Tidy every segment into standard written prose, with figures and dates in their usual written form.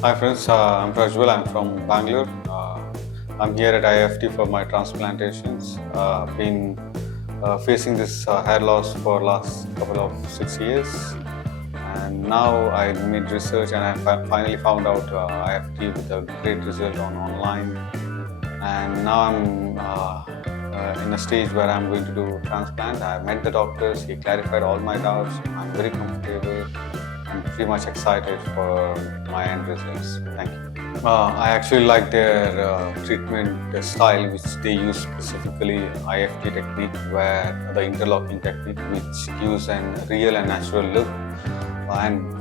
Hi friends, I'm Prajwal. I'm from Bangalore. I'm here at IFT for my transplantations. Been facing this hair loss for last couple of 6 years, and now I made research and I finally found out IFT with a great result online. And now I'm in a stage where I'm going to do transplant. I met the doctors. He clarified all my doubts. I'm very comfortable. I'm pretty much excited for my end results. Thank you. I actually like their treatment style, which they use specifically IFT technique, where the interlocking technique, which gives a real and natural look, and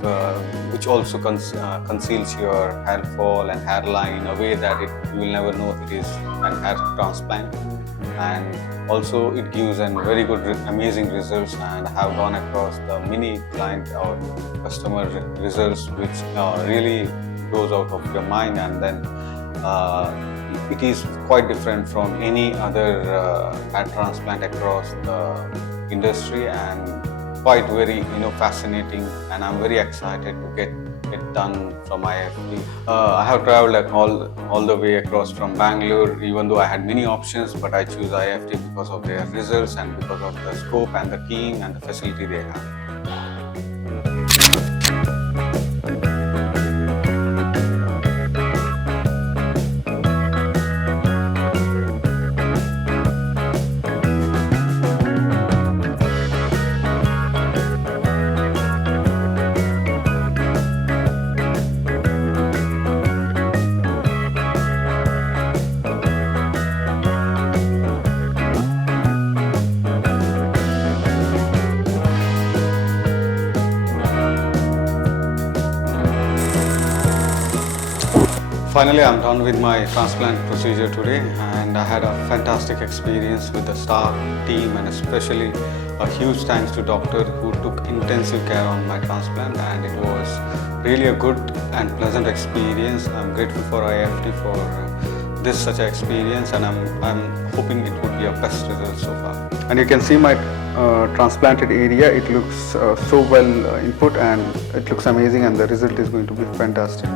which also conceals your hair fall and hairline in a way that you will never know it is an hair transplant. And also it gives a very good amazing results, and I have gone across the many client or customer results which really goes out of your mind, and then it is quite different from any other hair transplant across the industry, and quite very fascinating, and I'm very excited to get it done from IFT. I have traveled like all the way across from Bangalore, even though I had many options, but I choose IFT because of their results and because of the scope and the team and the facility they have. Finally, I'm done with my transplant procedure today, and I had a fantastic experience with the staff, team, and especially a huge thanks to doctor who took intensive care on my transplant, and it was really a good and pleasant experience. I'm grateful for IFT for this such an experience, and I'm hoping it would be a best result so far. And you can see my transplanted area. It looks so well input, and it looks amazing, and the result is going to be fantastic.